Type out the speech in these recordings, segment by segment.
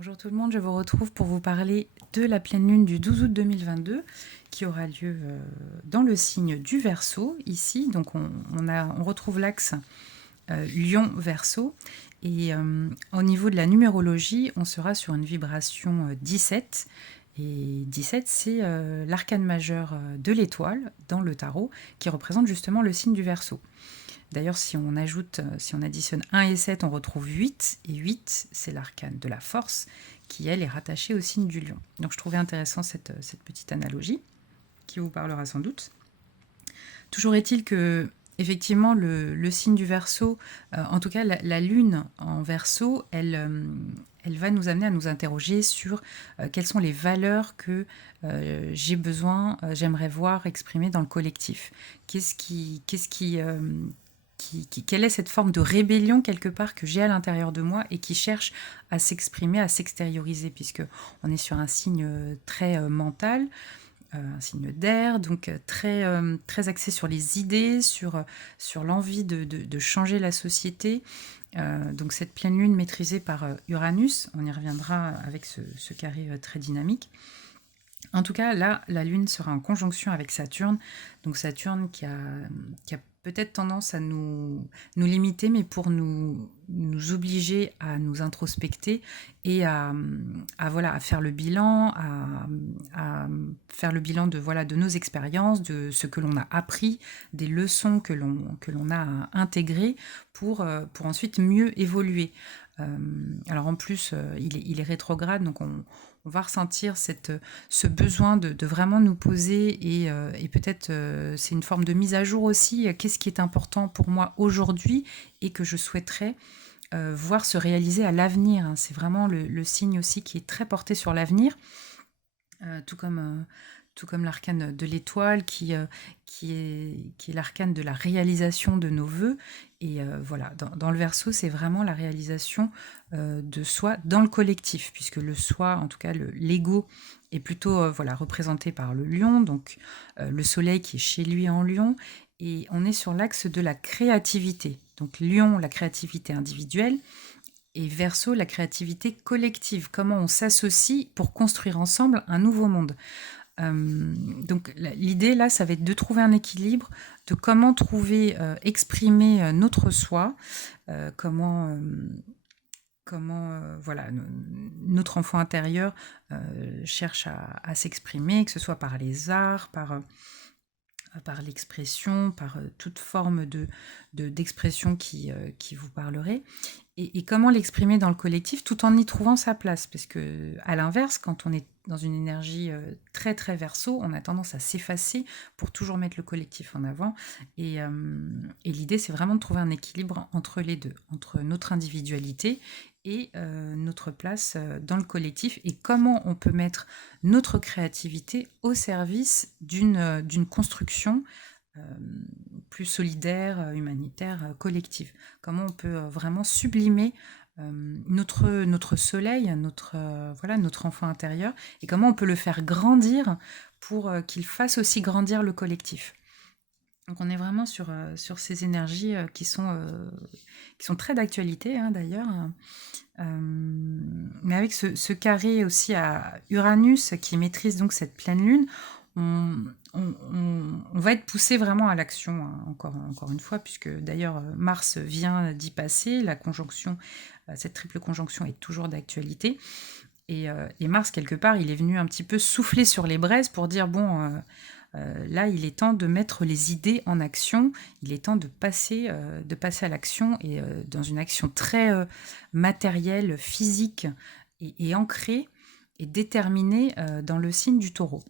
Bonjour tout le monde, je vous retrouve pour vous parler de la pleine lune du 12 août 2022 qui aura lieu dans le signe du Verseau ici. Donc on retrouve l'axe Lion-Verseau et au niveau de la numérologie, on sera sur une vibration 17. Et 17, c'est l'arcane majeur de l'étoile dans le tarot qui représente justement le signe du Verseau. D'ailleurs, si on additionne 1 et 7, on retrouve 8. Et 8, c'est l'arcane de la force, qui, elle, est rattachée au signe du lion. Donc je trouvais intéressant cette petite analogie, qui vous parlera sans doute. Toujours est-il que, effectivement, le signe du Verseau, en tout cas la lune en Verseau, elle va nous amener à nous interroger sur quelles sont les valeurs que j'aimerais voir exprimées dans le collectif. Quelle est cette forme de rébellion quelque part que j'ai à l'intérieur de moi et qui cherche à s'exprimer, à s'extérioriser, puisque on est sur un signe très mental, un signe d'air, donc très axé sur les idées, sur l'envie de changer la société. Donc cette pleine lune maîtrisée par Uranus, on y reviendra avec ce carré très dynamique. En tout cas, là, la Lune sera en conjonction avec Saturne. Donc Saturne qui a peut-être tendance à nous limiter, mais pour nous obliger à nous introspecter et à faire le bilan, à faire le bilan de nos expériences, de ce que l'on a appris, des leçons que l'on a intégrées pour ensuite mieux évoluer. Alors en plus, il est rétrograde, donc on va ressentir ce besoin de vraiment nous poser et peut-être c'est une forme de mise à jour aussi. Qu'est-ce qui est important pour moi aujourd'hui et que je souhaiterais voir se réaliser à l'avenir, hein. C'est vraiment le signe aussi qui est très porté sur l'avenir, tout comme l'arcane de l'étoile qui est l'arcane de la réalisation de nos vœux. Et voilà, dans le Verseau, c'est vraiment la réalisation de soi dans le collectif, puisque le soi, en tout cas l'ego, est plutôt représenté par le lion, donc le soleil qui est chez lui en lion, et on est sur l'axe de la créativité. Donc lion, la créativité individuelle, et Verseau, la créativité collective, comment on s'associe pour construire ensemble un nouveau monde. Donc l'idée là, ça va être de trouver un équilibre, de comment trouver, exprimer notre soi, comment notre enfant intérieur cherche à s'exprimer, que ce soit par les arts, par l'expression, par toute forme d'expression qui vous parlerait. Et comment l'exprimer dans le collectif tout en y trouvant sa place. Parce que, à l'inverse, quand on est dans une énergie très très Verseau, on a tendance à s'effacer pour toujours mettre le collectif en avant. Et l'idée, c'est vraiment de trouver un équilibre entre les deux, entre notre individualité et notre place dans le collectif, et comment on peut mettre notre créativité au service d'une construction plus solidaire, humanitaire, collective. Comment on peut vraiment sublimer notre soleil, notre enfant intérieur, et comment on peut le faire grandir pour qu'il fasse aussi grandir le collectif. Donc on est vraiment sur ces énergies qui sont très d'actualité, hein, d'ailleurs. Mais avec ce carré aussi à Uranus qui maîtrise donc cette pleine lune, on va être poussé vraiment à l'action, hein, encore une fois, puisque d'ailleurs Mars vient d'y passer, la conjonction, cette triple conjonction est toujours d'actualité. Et Mars, quelque part, il est venu un petit peu souffler sur les braises pour dire, bon, là, il est temps de mettre les idées en action, il est temps de passer à l'action, et dans une action très matérielle, physique, et ancrée et déterminée dans le signe du Taureau.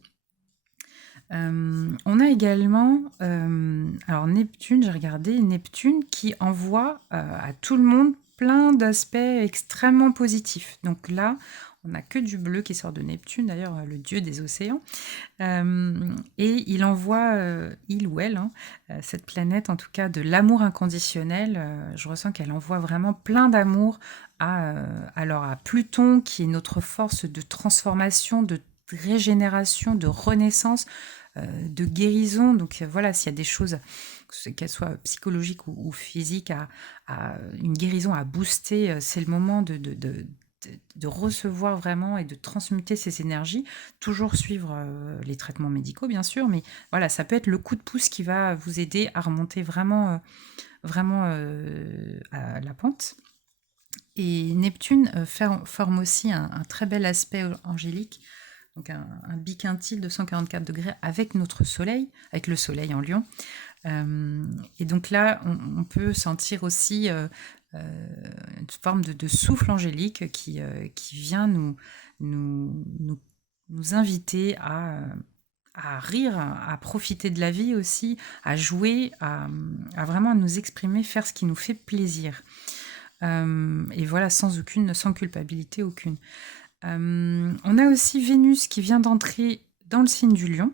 On a également, alors Neptune, j'ai regardé, Neptune qui envoie à tout le monde plein d'aspects extrêmement positifs. Donc là, on n'a que du bleu qui sort de Neptune, d'ailleurs le dieu des océans. Et il envoie, il ou elle, hein, cette planète en tout cas de l'amour inconditionnel. Je ressens qu'elle envoie vraiment plein d'amour alors à Pluton, qui est notre force de transformation, de régénération, de renaissance, de guérison. Donc voilà, s'il y a des choses, qu'elles soient psychologiques ou physiques, une guérison à booster, c'est le moment de recevoir vraiment et de transmuter ces énergies, toujours suivre les traitements médicaux, bien sûr, mais voilà, ça peut être le coup de pouce qui va vous aider à remonter vraiment à la pente. Et Neptune forme aussi un très bel aspect angélique, donc un biquintile de 144 degrés avec notre Soleil, avec le Soleil en Lion. Et donc là, on peut sentir aussi une forme de souffle angélique qui vient nous, nous, nous inviter à rire, à profiter de la vie aussi, à jouer, à vraiment nous exprimer, faire ce qui nous fait plaisir. Et voilà, sans culpabilité aucune. On a aussi Vénus qui vient d'entrer dans le signe du Lion.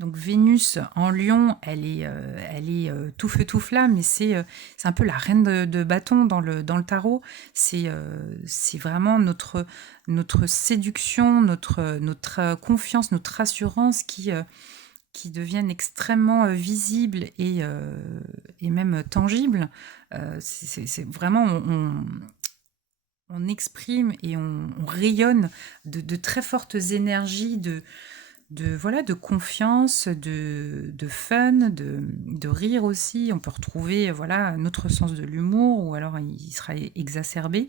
Donc Vénus en Lion, elle est tout feu tout flamme, mais c'est un peu la reine de bâton dans le tarot. C'est vraiment notre séduction, notre confiance, notre assurance qui deviennent extrêmement visibles et même tangibles. C'est vraiment, on exprime et on rayonne de très fortes énergies voilà, de confiance, de fun, de rire aussi. On peut retrouver voilà, notre sens de l'humour, ou alors il sera exacerbé.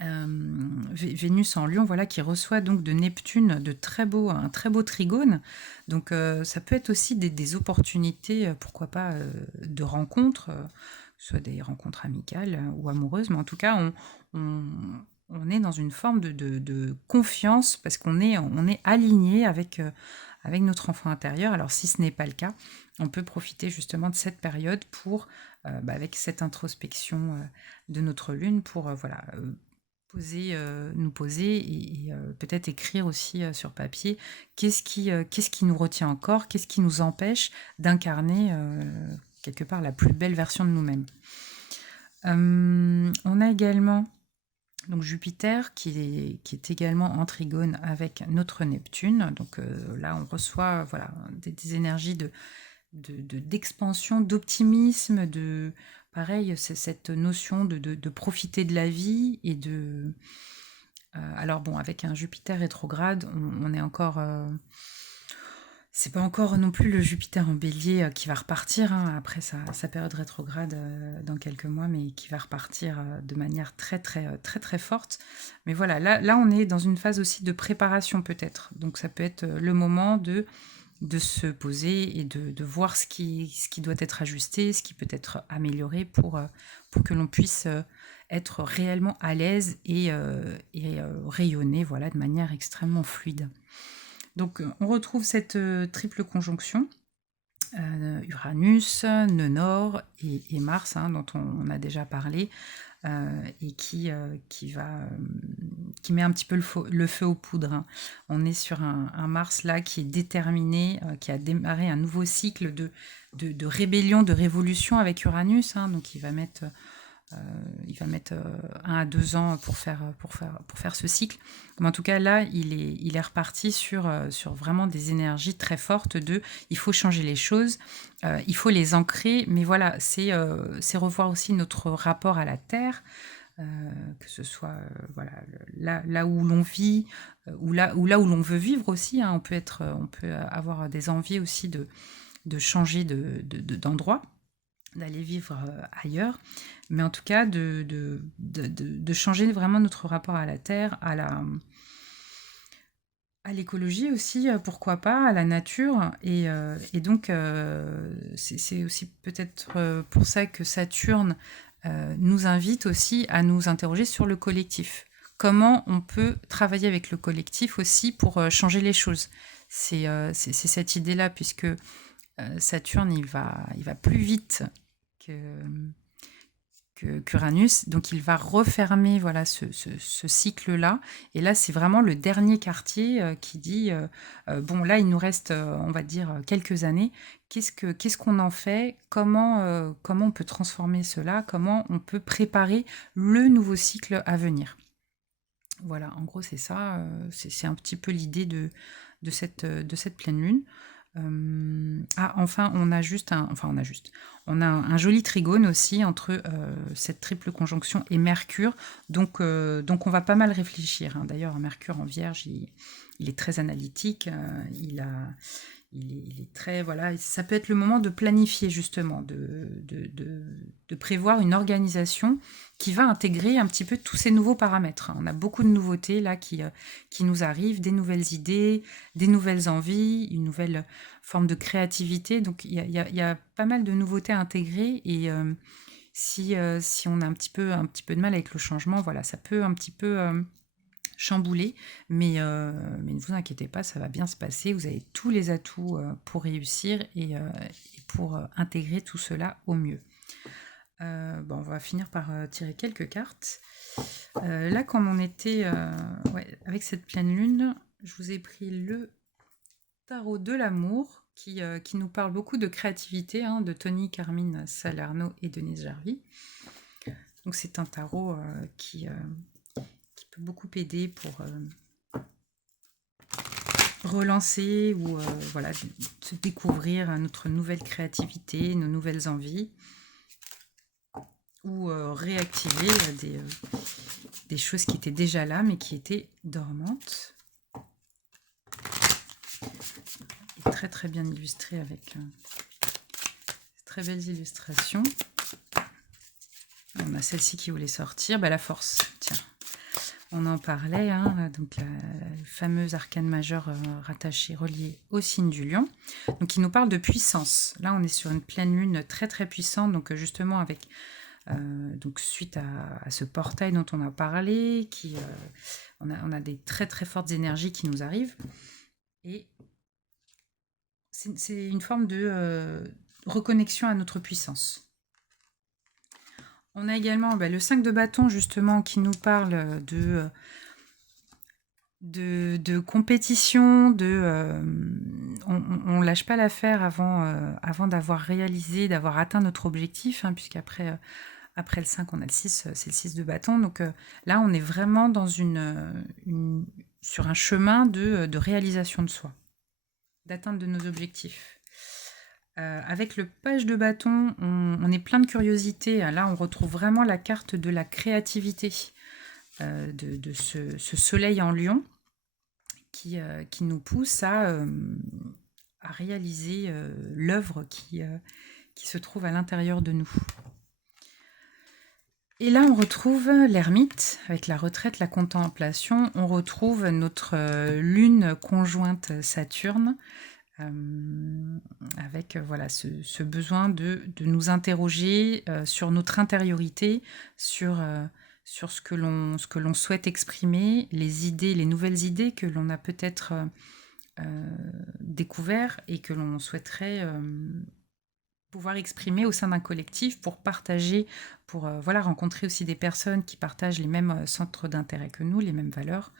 Vénus en Lion, voilà, qui reçoit donc de Neptune un très beau trigone. Donc ça peut être aussi des opportunités, pourquoi pas, de rencontres, que ce soit des rencontres amicales ou amoureuses, mais en tout cas, on est dans une forme de confiance parce qu'on est aligné avec notre enfant intérieur. Alors si ce n'est pas le cas, on peut profiter justement de cette période pour, avec cette introspection de notre lune, pour voilà, nous poser et peut-être écrire aussi sur papier qu'est-ce qui nous retient encore, qu'est-ce qui nous empêche d'incarner quelque part la plus belle version de nous-mêmes. On a également donc Jupiter qui est également en trigone avec notre Neptune. Donc là, on reçoit voilà, des énergies d'expansion, d'optimisme, pareil, c'est cette notion de profiter de la vie et alors bon, avec un Jupiter rétrograde, on est encore... c'est pas encore non plus le Jupiter en bélier qui va repartir après sa période rétrograde dans quelques mois, mais qui va repartir de manière très très très très forte. Mais voilà, là on est dans une phase aussi de préparation peut-être. Donc ça peut être le moment de se poser et de voir ce qui doit être ajusté, ce qui peut être amélioré pour que l'on puisse être réellement à l'aise et rayonner voilà, de manière extrêmement fluide. Donc on retrouve cette triple conjonction, Uranus, nœud nord et Mars, dont on a déjà parlé, et qui met un petit peu le feu aux poudres. On est sur un Mars là qui est déterminé, qui a démarré un nouveau cycle de rébellion, de révolution avec Uranus, donc il va mettre 1 à 2 ans pour faire ce cycle. Mais en tout cas, là, il est reparti sur vraiment des énergies très fortes il faut changer les choses, il faut les ancrer, mais voilà, c'est revoir aussi notre rapport à la Terre, que ce soit voilà, là où l'on vit, ou là où l'on veut vivre aussi. On peut avoir des envies aussi de changer d'endroit, d'aller vivre ailleurs, mais en tout cas de changer vraiment notre rapport à la Terre, à l'écologie aussi, pourquoi pas, à la nature, et donc c'est aussi peut-être pour ça que Saturne nous invite aussi à nous interroger sur le collectif. Comment on peut travailler avec le collectif aussi pour changer les choses. C'est cette idée-là, puisque Saturne, il va plus vite qu'Uranus, donc il va refermer voilà, ce cycle-là. Et là, c'est vraiment le dernier quartier qui dit, bon, là, il nous reste, on va dire, quelques années. Qu'est-ce qu'on en fait? Comment on peut transformer cela? Comment on peut préparer le nouveau cycle à venir? Voilà, en gros, c'est ça. C'est un petit peu l'idée de cette pleine lune. Enfin, on a un joli trigone aussi entre cette triple conjonction et Mercure. Donc on va pas mal réfléchir, hein. D'ailleurs, Mercure en Vierge, il est très analytique. Il est très, voilà, ça peut être le moment de planifier justement, de prévoir une organisation qui va intégrer un petit peu tous ces nouveaux paramètres, hein. On a beaucoup de nouveautés là qui nous arrivent, des nouvelles idées, des nouvelles envies, une nouvelle forme de créativité. Donc il y a pas mal de nouveautés à intégrer et si on a un petit peu de mal avec le changement, voilà, ça peut un petit peu chamboulé, mais ne vous inquiétez pas, ça va bien se passer. Vous avez tous les atouts pour réussir et pour intégrer tout cela au mieux. On va finir par tirer quelques cartes. Là, comme on était avec cette pleine lune, je vous ai pris le tarot de l'amour qui nous parle beaucoup de créativité, hein, de Tony Carmine Salerno et Denise Jarvie. Donc c'est un tarot qui peut beaucoup aider pour relancer ou voilà, se découvrir notre nouvelle créativité, nos nouvelles envies, ou réactiver des choses qui étaient déjà là mais qui étaient dormantes. Et très très bien illustré avec très belles illustrations. On a celle-ci qui voulait sortir, la force, tiens. On en parlait, hein, donc la fameuse arcane majeure rattachée, reliée au signe du lion, donc qui nous parle de puissance. Là, on est sur une pleine lune très très puissante, donc justement avec, donc suite à ce portail dont on a parlé, on a des très très fortes énergies qui nous arrivent, et c'est une forme de reconnexion à notre puissance. On a également le 5 de bâton, justement, qui nous parle de compétition, on lâche pas l'affaire avant d'avoir réalisé, d'avoir atteint notre objectif, hein, puisqu'après après le 5, on a le 6, c'est le 6 de bâton. Donc là, on est vraiment dans sur un chemin de réalisation de soi, d'atteinte de nos objectifs. Avec le page de bâton, on est plein de curiosité. Là, on retrouve vraiment la carte de la créativité, de ce soleil en lion qui nous pousse à réaliser l'œuvre qui se trouve à l'intérieur de nous. Et là, on retrouve l'ermite avec la retraite, la contemplation. On retrouve notre lune conjointe Saturne, avec voilà, ce besoin de nous interroger sur notre intériorité, sur ce que l'on souhaite exprimer, les nouvelles idées que l'on a peut-être découvert et que l'on souhaiterait pouvoir exprimer au sein d'un collectif pour partager, pour rencontrer aussi des personnes qui partagent les mêmes centres d'intérêt que nous, les mêmes valeurs,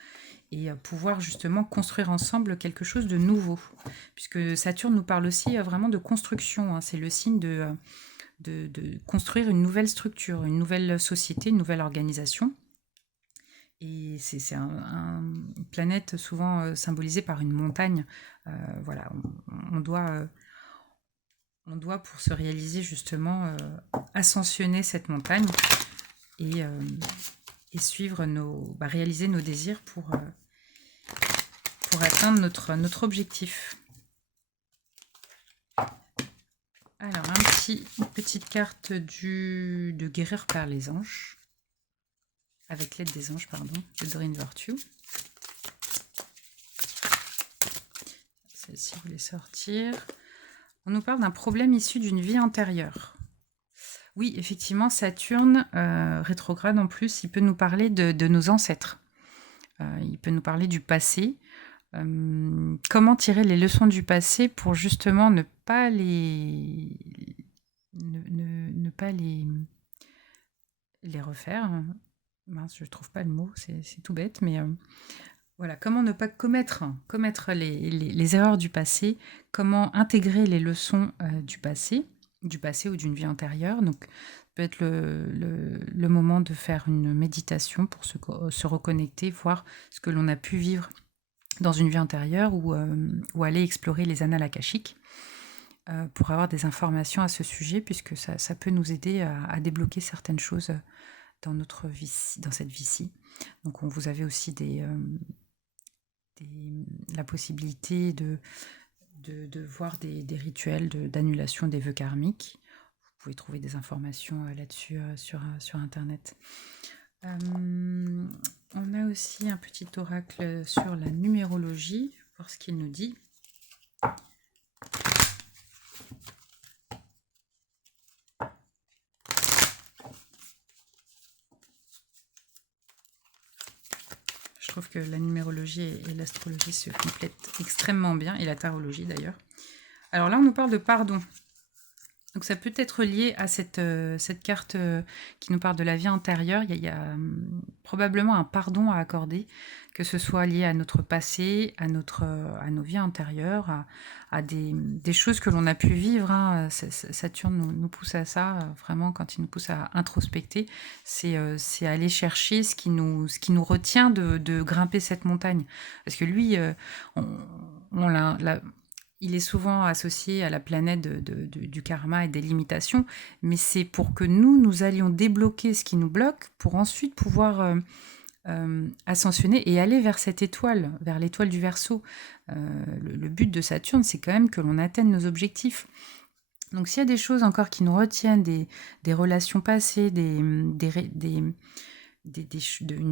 et pouvoir justement construire ensemble quelque chose de nouveau. Puisque Saturne nous parle aussi vraiment de construction, hein. C'est le signe de construire une nouvelle structure, une nouvelle société, une nouvelle organisation. Et c'est une planète souvent symbolisée par une montagne. Voilà, on doit, pour se réaliser justement, ascensionner cette montagne et suivre réaliser nos désirs pour atteindre notre objectif. Alors, une petite carte de guérir par les anges, avec l'aide des anges, pardon, de Doreen Virtue. Celle-ci voulait sortir. On nous parle d'un problème issu d'une vie antérieure. Oui, effectivement, Saturne, rétrograde en plus, il peut nous parler de nos ancêtres. Il peut nous parler du passé. Comment tirer les leçons du passé pour justement ne pas les refaire. Mince, je trouve pas le mot, c'est tout bête, mais voilà, comment ne pas commettre les erreurs du passé, comment intégrer les leçons du passé ou d'une vie antérieure. Donc, peut être le moment de faire une méditation pour se reconnecter, voir ce que l'on a pu vivre dans une vie antérieure ou aller explorer les annales akashiques pour avoir des informations à ce sujet, puisque ça peut nous aider à débloquer certaines choses dans notre vie, dans cette vie-ci. Donc vous avez aussi la possibilité de voir des rituels d'annulation des vœux karmiques. Vous pouvez trouver des informations là-dessus sur Internet. On a aussi un petit oracle sur la numérologie, voir ce qu'il nous dit. Je trouve que la numérologie et l'astrologie se complètent extrêmement bien, et la tarologie d'ailleurs. Alors là, on nous parle de pardon. Donc ça peut être lié à cette carte qui nous parle de la vie antérieure. Il y a probablement un pardon à accorder, que ce soit lié à notre passé, à nos vies antérieures, à des choses que l'on a pu vivre. Hein. Saturne nous pousse à ça, vraiment, quand il nous pousse à introspecter, c'est aller chercher ce qui nous retient de grimper cette montagne. Parce que lui, il est souvent associé à la planète du karma et des limitations, mais c'est pour que nous allions débloquer ce qui nous bloque pour ensuite pouvoir ascensionner et aller vers cette étoile, vers l'étoile du Verseau. Le but de Saturne, c'est quand même que l'on atteigne nos objectifs. Donc s'il y a des choses encore qui nous retiennent, des relations passées, une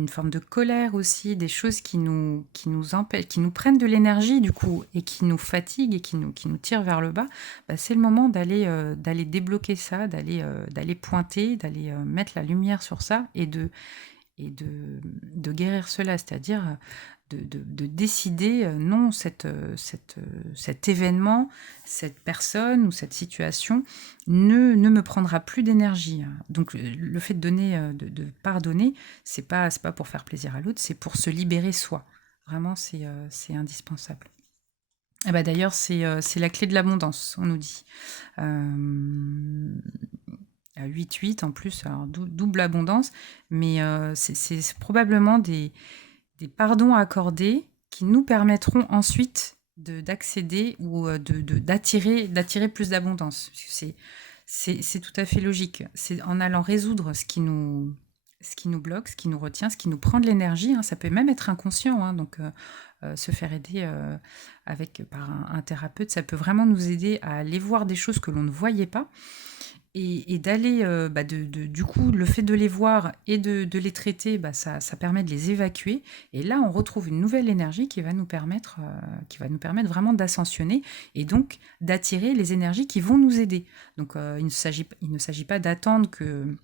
forme de colère aussi, des choses qui nous empêchent, qui nous prennent de l'énergie du coup et qui nous fatiguent et qui nous tirent vers le bas, c'est le moment d'aller débloquer ça, d'aller pointer, d'aller mettre la lumière sur ça et de guérir cela, c'est-à-dire de décider non, cet événement, cette personne ou cette situation ne me prendra plus d'énergie. Donc le fait de donner, de pardonner, c'est pas pour faire plaisir à l'autre, c'est pour se libérer soi. Vraiment, c'est indispensable. Et d'ailleurs, c'est la clé de l'abondance, on nous dit. À 8-8 en plus, alors double abondance, mais c'est probablement des pardons accordés qui nous permettront ensuite d'accéder ou d'attirer plus d'abondance. C'est tout à fait logique. C'est en allant résoudre ce qui nous bloque, ce qui nous retient, ce qui nous prend de l'énergie. Hein. Ça peut même être inconscient. Hein. Donc, se faire aider par un thérapeute, ça peut vraiment nous aider à aller voir des choses que l'on ne voyait pas. Et d'aller, du coup, le fait de les voir et de les traiter, ça permet de les évacuer. Et là, on retrouve une nouvelle énergie qui va nous permettre vraiment d'ascensionner et donc d'attirer les énergies qui vont nous aider. Donc, il ne s'agit pas d'attendre que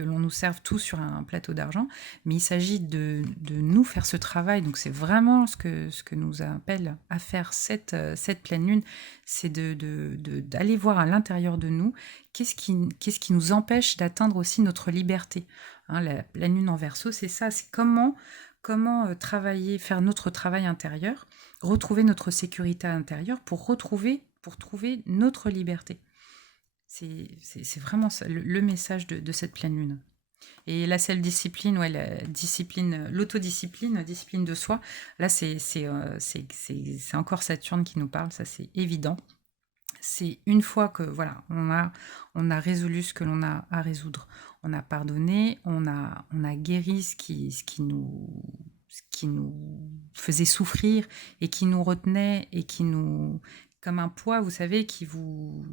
l'on nous serve tout sur un plateau d'argent, mais il s'agit de nous faire ce travail. Donc c'est vraiment ce que nous appelle à faire cette pleine lune, c'est d'aller voir à l'intérieur de nous qu'est-ce qui nous empêche d'atteindre aussi notre liberté. Hein, la pleine lune en Verseau, c'est ça, c'est comment travailler, faire notre travail intérieur, retrouver notre sécurité intérieure pour trouver notre liberté. C'est vraiment ça, le message de cette pleine lune. Et la self-discipline, l'autodiscipline, discipline de soi, là c'est encore Saturne qui nous parle, ça c'est évident. C'est une fois que voilà, on a résolu ce que l'on a à résoudre, on a pardonné, on a guéri ce qui nous faisait souffrir et qui nous retenait et qui nous comme un poids, vous savez, qui vous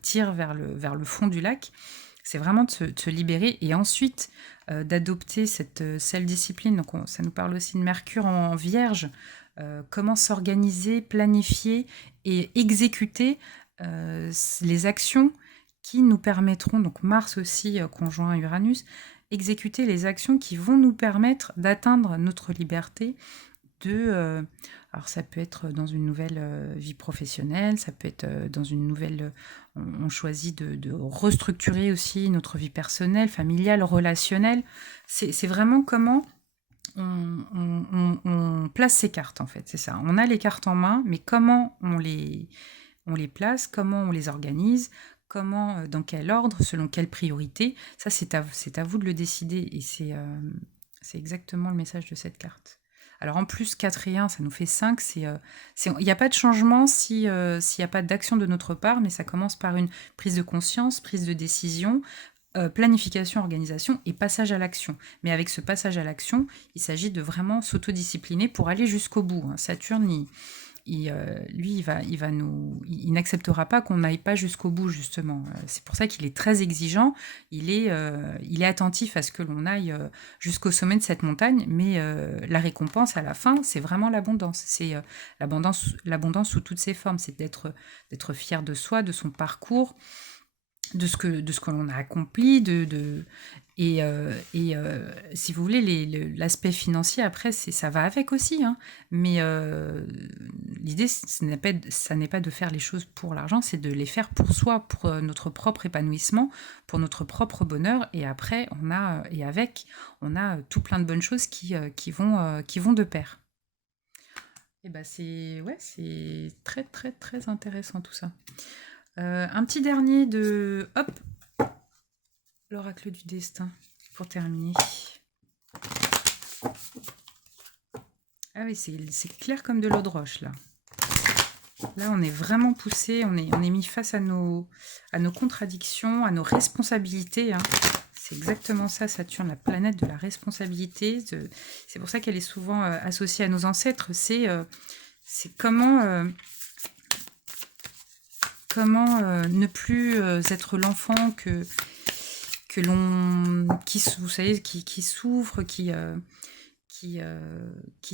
tire vers le fond du lac. C'est vraiment de se libérer et ensuite d'adopter cette self-discipline. Donc ça nous parle aussi de Mercure en Vierge. Comment s'organiser, planifier et exécuter les actions qui nous permettront, donc Mars aussi conjoint à Uranus, exécuter les actions qui vont nous permettre d'atteindre notre liberté, alors ça peut être dans une nouvelle vie professionnelle, ça peut être dans une nouvelle... on choisit de restructurer aussi notre vie personnelle, familiale, relationnelle. C'est vraiment comment on place ces cartes, en fait, c'est ça. On a les cartes en main, mais comment on les place, comment on les organise, comment, dans quel ordre, selon quelle priorité. Ça, c'est à vous de le décider, et c'est exactement le message de cette carte. Alors en plus, 4 et 1, ça nous fait 5. Il n'y a pas de changement s'il n'y a pas d'action de notre part, mais ça commence par une prise de conscience, prise de décision, planification, organisation et passage à l'action. Mais avec ce passage à l'action, il s'agit de vraiment s'autodiscipliner pour aller jusqu'au bout, hein. Saturne, lui, il n'acceptera pas qu'on n'aille pas jusqu'au bout, justement. C'est pour ça qu'il est très exigeant. Il est attentif à ce que l'on aille jusqu'au sommet de cette montagne, mais la récompense à la fin, c'est vraiment l'abondance. C'est l'abondance sous toutes ses formes. C'est d'être fier de soi, de son parcours, de ce que l'on a accompli, si vous voulez, l'aspect financier, après, ça va avec aussi, hein. Mais l'idée, ça n'est pas de faire les choses pour l'argent, c'est de les faire pour soi, pour notre propre épanouissement, pour notre propre bonheur. Et après, on a tout plein de bonnes choses qui vont de pair. Et ben c'est très, très, très intéressant tout ça. Un petit dernier de... Hop, l'oracle du destin, pour terminer. Ah oui, c'est clair comme de l'eau de roche, là. Là, on est vraiment poussé, on est mis face à nos contradictions, à nos responsabilités, hein. C'est exactement ça, Saturne, la planète de la responsabilité. C'est pour ça qu'elle est souvent associée à nos ancêtres. C'est comment ne plus être l'enfant vous savez, qui souffre, qui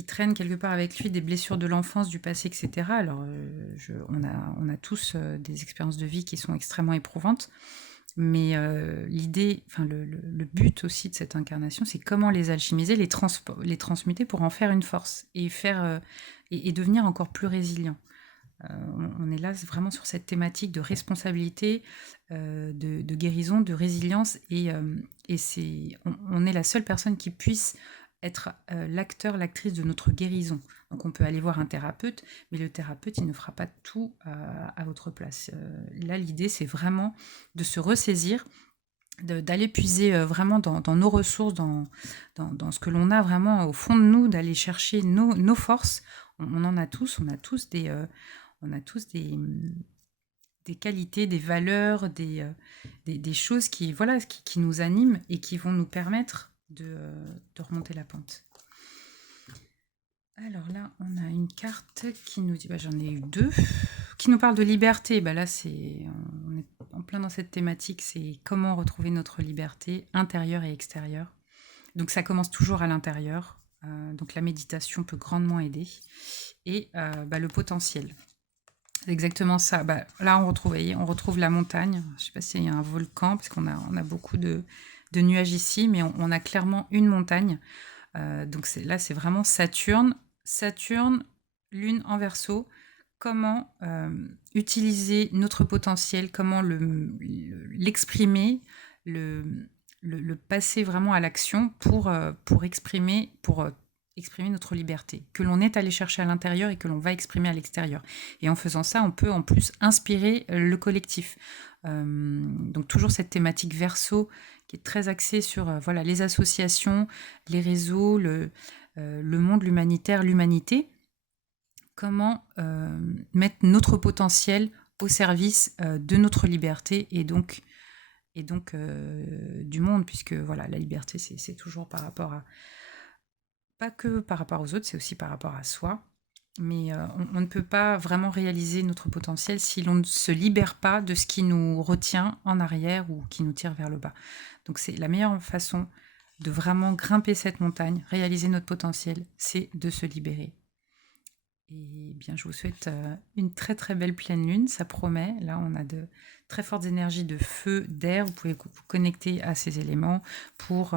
traîne quelque part avec lui des blessures de l'enfance, du passé, etc. Alors, on a tous des expériences de vie qui sont extrêmement éprouvantes, mais l'idée, enfin le but aussi de cette incarnation, c'est comment les alchimiser, les transmuter pour en faire une force et et devenir encore plus résilient. On est là vraiment sur cette thématique de responsabilité, de guérison, de résilience, et on est la seule personne qui puisse être l'acteur, l'actrice de notre guérison. Donc on peut aller voir un thérapeute, mais le thérapeute, il ne fera pas tout à votre place. Là, l'idée, c'est vraiment de se ressaisir, d'aller puiser vraiment dans nos ressources, dans ce que l'on a vraiment au fond de nous, d'aller chercher nos forces. On en a tous, on a tous des qualités, des valeurs, des choses qui nous animent et qui vont nous permettre de remonter la pente. Alors là, on a une carte qui nous dit, j'en ai eu 2, qui nous parle de liberté. Là, on est en plein dans cette thématique, c'est comment retrouver notre liberté intérieure et extérieure. Donc ça commence toujours à l'intérieur. Donc la méditation peut grandement aider. Et le potentiel. C'est exactement ça. Là, on retrouve la montagne. Je ne sais pas s'il y a un volcan, parce qu'on a beaucoup de nuages ici, mais on a clairement une montagne. Donc là, c'est vraiment Saturne. Saturne, lune en Verseau. Comment utiliser notre potentiel, comment l'exprimer, le passer vraiment à l'action pour exprimer notre liberté, que l'on est allé chercher à l'intérieur et que l'on va exprimer à l'extérieur. Et en faisant ça, on peut en plus inspirer le collectif. Donc toujours cette thématique Verseau qui est très axée sur les associations, les réseaux, le monde, l'humanitaire, l'humanité. Comment mettre notre potentiel au service de notre liberté et donc du monde, puisque la liberté, c'est toujours par rapport à... Pas que par rapport aux autres, c'est aussi par rapport à soi. Mais on ne peut pas vraiment réaliser notre potentiel si l'on ne se libère pas de ce qui nous retient en arrière ou qui nous tire vers le bas. Donc c'est la meilleure façon de vraiment grimper cette montagne, réaliser notre potentiel, c'est de se libérer. Et bien, je vous souhaite une très très belle pleine lune, ça promet. Là, on a de très fortes énergies de feu, d'air. Vous pouvez vous connecter à ces éléments pour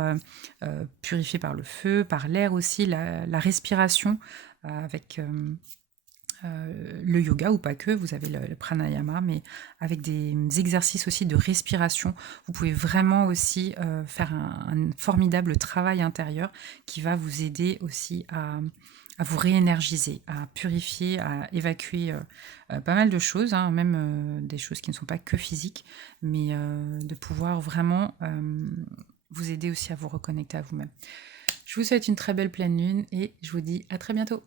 purifier par le feu, par l'air aussi, la respiration avec le yoga ou pas que. Vous avez le pranayama, mais avec des exercices aussi de respiration. Vous pouvez vraiment aussi faire un formidable travail intérieur qui va vous aider aussi à vous réénergiser, à purifier, à évacuer pas mal de choses, hein, même des choses qui ne sont pas que physiques, mais de pouvoir vraiment vous aider aussi à vous reconnecter à vous-même. Je vous souhaite une très belle pleine lune et je vous dis à très bientôt.